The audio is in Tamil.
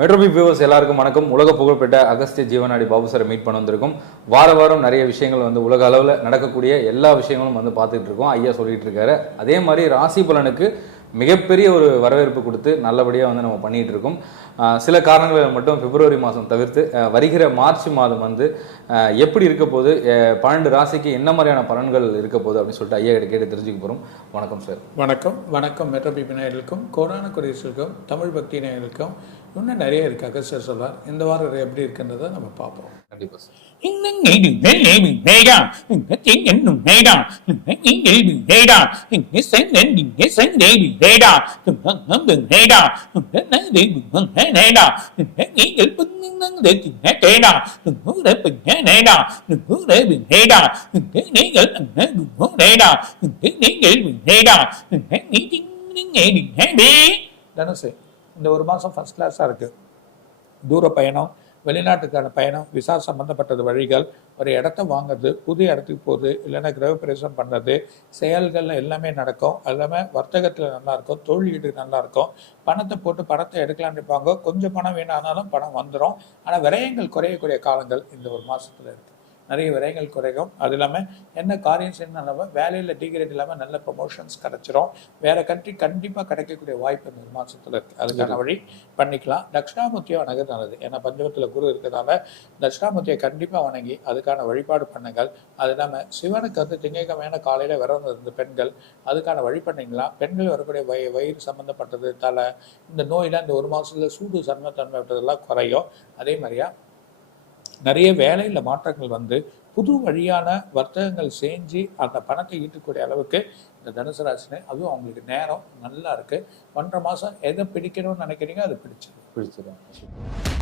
மெட்ரோபி வியூவர்ஸ் எல்லாருக்கும் வணக்கம். உலக புகழ்பெற்ற அகஸ்திய ஜீவனாடி பாபு சாரை மீட் பண்ண வந்திருக்கும். வார வாரம் நிறைய விஷயங்கள் வந்து உலக அளவில் நடக்கக்கூடிய எல்லா விஷயங்களும் வந்து பார்த்துட்டு இருக்கோம். ஐயா சொல்லிட்டு இருக்காரு. அதே மாதிரி ராசி பலனுக்கு மிகப்பெரிய ஒரு வரவேற்பு கொடுத்து நல்லபடியாக வந்து நம்ம பண்ணிகிட்டு இருக்கோம். சில காரணங்களை மட்டும் பிப்ரவரி மாதம் தவிர்த்து வருகிற மார்ச் மாதம் வந்து எப்படி இருக்க போது பன்னெண்டு ராசிக்கு என்ன மாதிரியான பலன்கள் இருக்க போகுது அப்படின்னு சொல்லிட்டு ஐயா கிட்ட கேட்டு தெரிஞ்சுக்க போகிறோம் வணக்கம் சார். வணக்கம். வணக்கம். மெட்ரோபிபி நேயர்களுக்கும் கொரோனா குரேசருக்கும் தமிழ் பக்தி நேயர்களுக்கும் இன்னும் நிறைய இருக்குது அகஸ்டர் சொல்லார் இந்த வாரம் எப்படி இருக்குன்றதை நம்ம பார்ப்போம். தனுசு இந்த ஒரு மாதம் ஃபர்ஸ்ட் கிளாஸாக இருக்குது தூர பயணம் வெளிநாட்டுக்கான பயணம் விசா சம்மந்தப்பட்டது வழிகள் ஒரு இடத்த வாங்குறது புது இடத்துக்கு போகுது இல்லைன்னா கிரகப்பிரவேசம் பண்ணுறது செயல்கள் எல்லாமே நடக்கும். அது வர்த்தகத்தில் நல்லாயிருக்கும் தொழில் ஈடு நல்லாயிருக்கும் பணத்தை போட்டு பணத்தை எடுக்கலான்னு இருப்பாங்க. கொஞ்சம் பணம் வேணானாலும் பணம் வந்துடும் ஆனால் விரயங்கள் குறையக்கூடிய காலங்கள் இந்த ஒரு மாதத்தில் இருக்குது நிறைய விரயங்கள் குறையும். அது இல்லாமல் என்ன காரியம் செய்யணும் இல்லாமல் வேலையில் டிகிரேட் இல்லாமல் நல்ல ப்ரொமோஷன்ஸ் கிடைச்சிரும். வேற கண்ட்ரி கண்டிப்பாக கிடைக்கக்கூடிய வாய்ப்பு இந்த ஒரு மாசத்துல இருக்கு. அதுக்கான வழி பண்ணிக்கலாம். தட்சிணாமூர்த்தியை வணங்குறது நல்லது ஏன்னா பஞ்சமத்தில் குரு இருக்கிறதால தட்சிணாமூர்த்தியை கண்டிப்பாக வணங்கி அதுக்கான வழிபாடு பண்ணுங்கள். அது இல்லாமல் சிவனுக்கு வந்து திங்கக்கிழமையான காலையில் விரதம் இருந்த பெண்கள் அதுக்கான வழி பண்ணீங்களா? பெண்கள் வரக்கூடிய வய வயிறு சம்மந்தப்பட்டது தலை இந்த நோயெல்லாம் இந்த ஒரு மாதத்துல சூடு சர்மத்தன்மை விட்டதெல்லாம் குறையும். அதே மாதிரியா நிறைய வேலையில் மாற்றங்கள் வந்து புது வழியான வர்த்தகங்கள் செஞ்சு அந்த பணத்தை ஈட்டக்கூடிய அளவுக்கு இந்த தனுசு ராசினை அதுவும் அவங்களுக்கு நேரம் நல்லா இருக்குது ஒன்றரை மாதம் எதை பிடிக்கணும்னு நினைக்கிறீங்க அதை பிடிச்சிடும் பிடிச்சிடும்